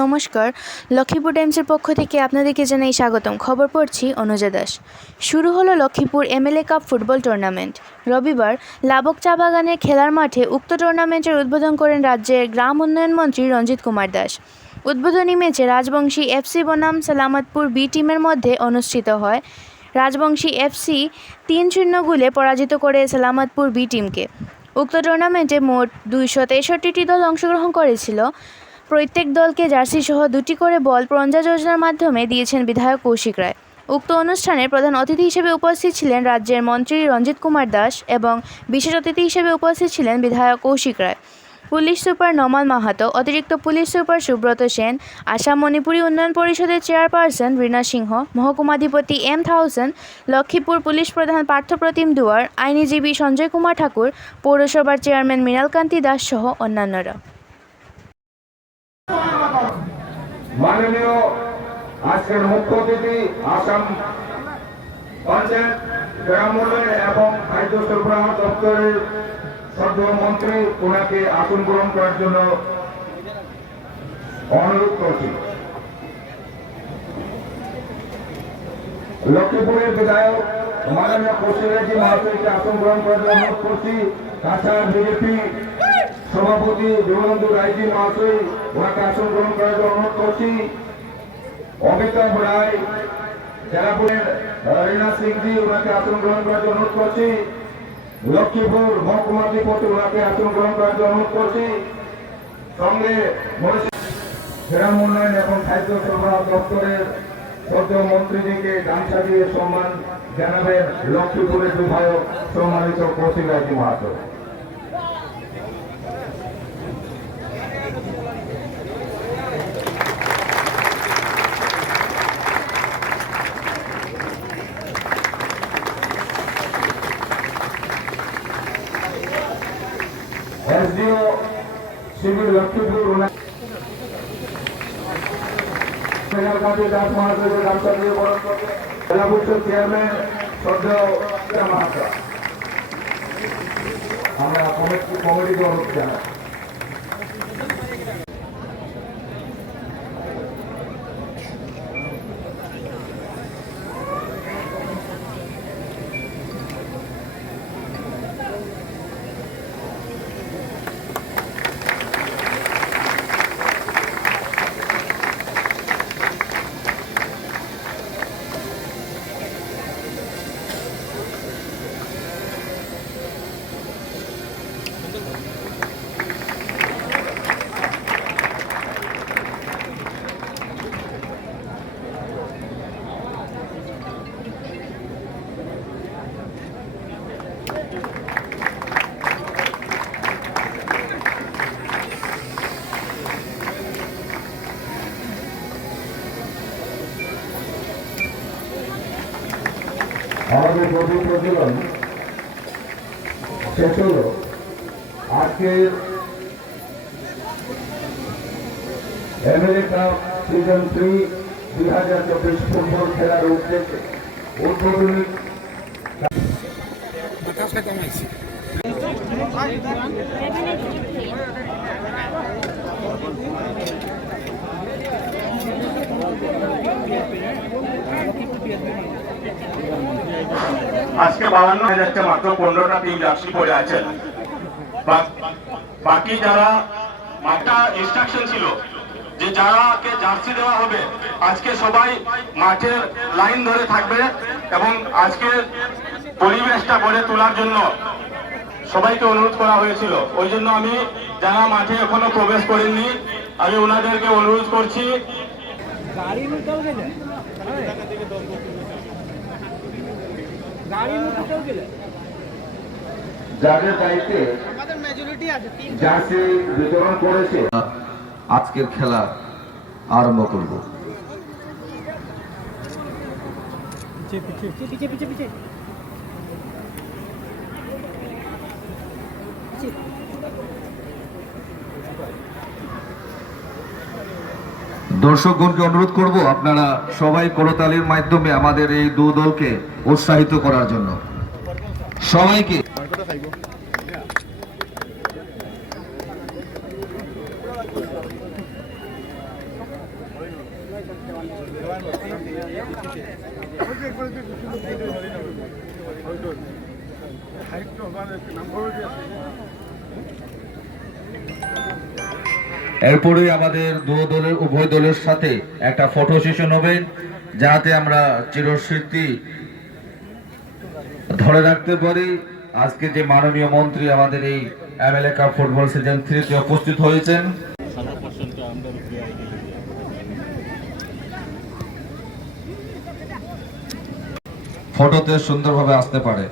নমস্কার। লক্ষ্মীপুর টাইমসের পক্ষ থেকে আপনাদেরকে জানাই স্বাগতম। খবর পড়ছি অনুজা দাস। শুরু হলো Lakshmipur MLA cup football tournament. রবিবার লাবক চা বাগানের খেলার মাঠে উক্ত টুর্নামেন্টের উদ্বোধন করেন রাজ্যের গ্রাম উন্নয়ন মন্ত্রী রঞ্জিত কুমার দাস। উদ্বোধনী ম্যাচে রাজবংশী এফসি বনাম সালামতপুর বি টিমের মধ্যে অনুষ্ঠিত হয়। রাজবংশী এফসি তিন শূন্য গোলে পরাজিত করে সালামতপুর বি টিমকে। উক্ত টুর্নামেন্টে মোট দুইশো তেষট্টিটি দল অংশগ্রহণ করেছিল। প্রত্যেক দলকে জার্সি সহ দুটি করে বল প্রঞ্জা যোজনার মাধ্যমে দিয়েছেন বিধায়ক কৌশিক রায়। উক্ত অনুষ্ঠানে প্রধান অতিথি হিসেবে উপস্থিত ছিলেন রাজ্যের মন্ত্রী রঞ্জিত কুমার দাস এবং বিশেষ অতিথি হিসেবে উপস্থিত ছিলেন বিধায়ক কৌশিক রায়। পুলিশ সুপার নমান মাহাতো, অতিরিক্ত পুলিশ সুপার সুব্রত সেন, আসাম মণিপুরী উন্নয়ন পরিষদের চেয়ারপারসন রীনা সিংহ, মহকুমাধিপতি এম থাউজেন্ড লক্ষ্মীপুর পুলিশ প্রধান পার্থপ্রতিম দুয়ার, আইনজীবী সঞ্জয় কুমার ঠাকুর, পৌরসভার চেয়ারম্যান মৃণালকান্তি দাস সহ অন্যান্যরা। মাননীয় আজকের মুখ্য অতিথি আসাম পঞ্চায়েত গ্রাম এবং খাদ্য সরবরাহ দপ্তরের সদ্য মন্ত্রী ওনাকে আসন গ্রহণ করার জন্য অনুরোধ করছি। লক্ষ্মীপুরের বিধায়ক মাননীয় কৌশিকরাজি মহাশয়কে আসন গ্রহণ করার জন্য অনুরোধ করছি। তাছাড়া বিজেপি সভাপতি দেবানন্দ রায়জি মহাশয় ওনাকে আসন গ্রহণ করার জন্য অনুরোধ করছি। অমিতাভ রায়, জেলাপুরের রীনা সিংজি ওনাকে আসন গ্রহণ করার জন্য অনুরোধ করছি। লক্ষ্মীপুর মহকুমাধিপতি ওনাকে আসন গ্রহণ করার জন্য অনুরোধ করছি। সঙ্গে গ্রাম উন্নয়ন এবং খাদ্য সরবরাহ দপ্তরের সদ্য মন্ত্রীজিকে গামছা দিয়ে সম্মান জানাবেন লক্ষ্মীপুরের বিধায়ক সম্মানিত কৌশিক রাজি মাহাতো এসডিও শিবির লক্ষ্মীপুর ওনার কাজী দাস মহাশয়কে গামছা দিয়ে বরণ করবে। জেলা পরিষদ চেয়ারম্যান শ্রদ্ধেয় মাহাতো আমরা কমিটি কমিটিকে অনুরোধ জানাই আমাদের প্রতি প্রচলন শেষ হল। আজকের কাপ সিজন থ্রি দুই হাজার চব্বিশ ফুটবল খেলার উদ্দেশ্যে উদ্বোধনী আজকে বাউান্ন হাজারটা মাত্র পনেরোটা টিম জার্সি পরে আছেন বাকি যারা মাঠটা ইনস্ট্রাকশন ছিল, যে যারাকে জার্সি দেওয়া হবে, আজকে সবাই মাঠের লাইন ধরে থাকবে এবং আজকে পরিবেশটা গড়ে তোলার জন্য সবাইকে অনুরোধ করা হয়েছিল। ওই জন্য আমি যারা মাঠে এখনও প্রবেশ করেননি, আমি ওনাদেরকে অনুরোধ করছি। गाड़ी যাদের দায়িত্বে জার্সি বিতরণ করেছে আজকের খেলা আরম্ভ করব। पीछे দর্শকগণকে অনুরোধ করব, আপনারা সবাই করতালির মাধ্যমে আমাদের এই দু দলকে উৎসাহিত করার জন্য। সবাইকে। এরপরে আমাদের দু দলের উভয় দলের সাথে একটা ফটো সেশন হবে, যাতে আমরা চিরস্মৃতি ধরে রাখতে পারি। আজকে যে মাননীয় মন্ত্রী আমাদের এই এমএলএ কাপ ফুটবল সিজন থ্রিতে উপস্থিত হয়েছেন। ফটোতে সুন্দরভাবে আসতে পারে।